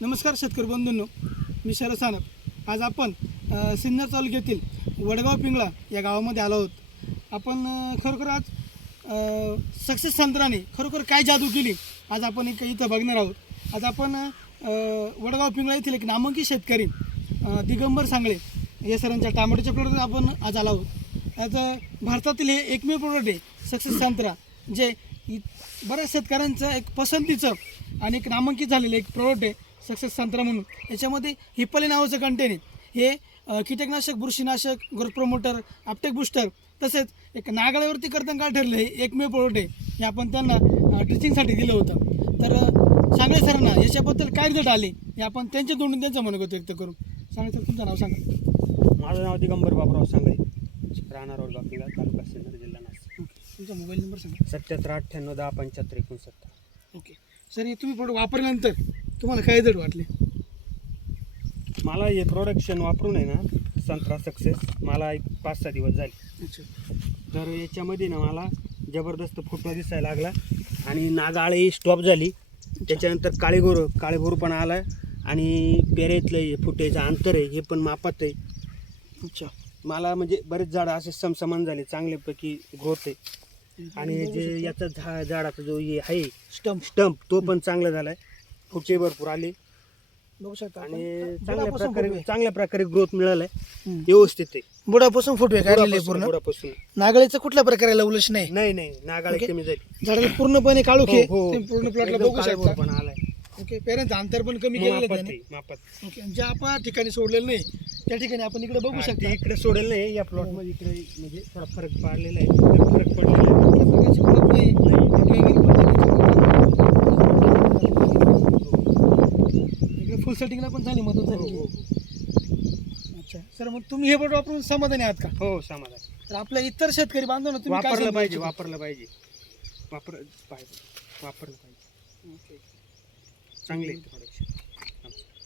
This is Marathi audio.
नमस्कार शेतकरी बंधूंनो मी शरद सानप. आज आपण सिन्नर तालुक्यातील वडगाव पिंगळा या गावामध्ये आलो आहोत. आपण खरोखर आज सक्सेस संत्राने खरोखर काय जादू केली आज आपण एक इथं बघणार आहोत. आज आपण वडगाव पिंगळा येथील एक नामांकित शेतकरी दिगंबर सांगळे या सरांच्या टामॅटोच्या प्रोडक्ट आपण आज आलो आहोत. आज भारतातील हे एकमेव प्रोडक्ट आहे सक्सेस संत्रा जे इ- बऱ्याच शेतकऱ्यांचं एक पसंतीचं आणि एक नामांकित झालेलं एक प्रोडक्ट आहे. सक्सेस संत्रा म्हणून. याच्यामध्ये हिप्पली नावाचं कंटेन आहे. हे कीटकनाशक बुरशीनाशक ग्रोथ प्रमोटर आपटेक बुस्टर तसेच एक नागाळ्यावरती करताना काय ठरलं हे एकमेव प्रोडक्ट आहे. हे आपण त्यांना ड्रिचिंगसाठी दिलं होतं. तर अ, सांगळे सरांना याच्याबद्दल काय रिझल्ट आले हे आपण त्यांच्या तोंडून त्यांचं मनोगत व्यक्त करू. सांगळे सर तुमचं नाव सांगा. माझं नाव दिगंबर बाबराव सांगळे. राहणार औरंगाबाद तालुका सिन्नर जिल्हा नाशिक. तुमचा मोबाईल नंबर सांगा. सत्याहत्तर अठ्ठ्याण्णव दहा पंच्याहत्तर एकोणसत्तर. ओके. सर हे तुम्ही प्रोडक्ट वापरल्यानंतर तुम्हाला काय रिझल्ट वाटले? मला हे प्रोडक्शन वापरून आहे ना संत्रा सक्सेस मला एक पाच सहा दिवस झाले. अच्छा. तर याच्यामध्ये ना मला जबरदस्त फुटवा दिसायला लागला आणि नागाळी स्टॉप झाली. त्याच्यानंतर काळीगोर काळीगोरपणा आला आणि पेरेतलं हे फुटेचं अंतर आहे हे पण मापात आहे. अच्छा. मला म्हणजे बरेच झाडं असे समसमान झाले चांगल्यापैकी ग्रोथ आहे. आणि जे याचा झा झाडाचा जो हे आहे स्टंप स्टंप तो पण चांगला झालाय. फुटे भरपूर आले. बघू शकता आपण. आणि चांगल्या बुडापासून प्रकारे फुटवे. चांगल्या प्रकारे ग्रोथ मिळालाय. हम्म. व्यवस्थित आहे. बुडापासून फुटवे काढलेले बुडापासून- पूर्ण? बुडापासून नागळीचं कुठल्या प्रकारे लवलश नाही? नाही नाही. नागाळे ओके. कमी झाली. झाडाला पूर्णपणे काळोख आहे हो, हो. पूर्ण प्लॉटला एकदम बघू काळेभोर शकता. पण आलाय. ओके. पेरेंट्स अंतर पण कमी केलेलं आहे मापात त्याने. आहे, मापात. ओके. ज्या आपण ठिकाणी सोडलेलं नाही त्या ठिकाणी आपण इकडे बघू हा, शकता. ते इकडे सोडेल नाही. या प्लॉटमध्ये इकडे म्हणजे थोडा फरक पडलेला आहे. फरक पडलेला आहे. कुठल्या प्रकारची कुळप नाही कुठल्याही पद्धतीची इकडे फुल सेटिंगला पण चांगली मदत हो, झाली हो, अच्छा. सर मग तुम्ही हे प्रोडक्ट वापरून समाधानी आहात का? हो हो समाधान. तर आपल्या इतर शेतकरी बांधवांना तुम्ही काय वापरलं सांगू पाहिजे इच्छिता? वापरलं पाहिजे. वापर पाहिजे. वापरलं पाहिजे. ओके. चांगले प्रोडक्शन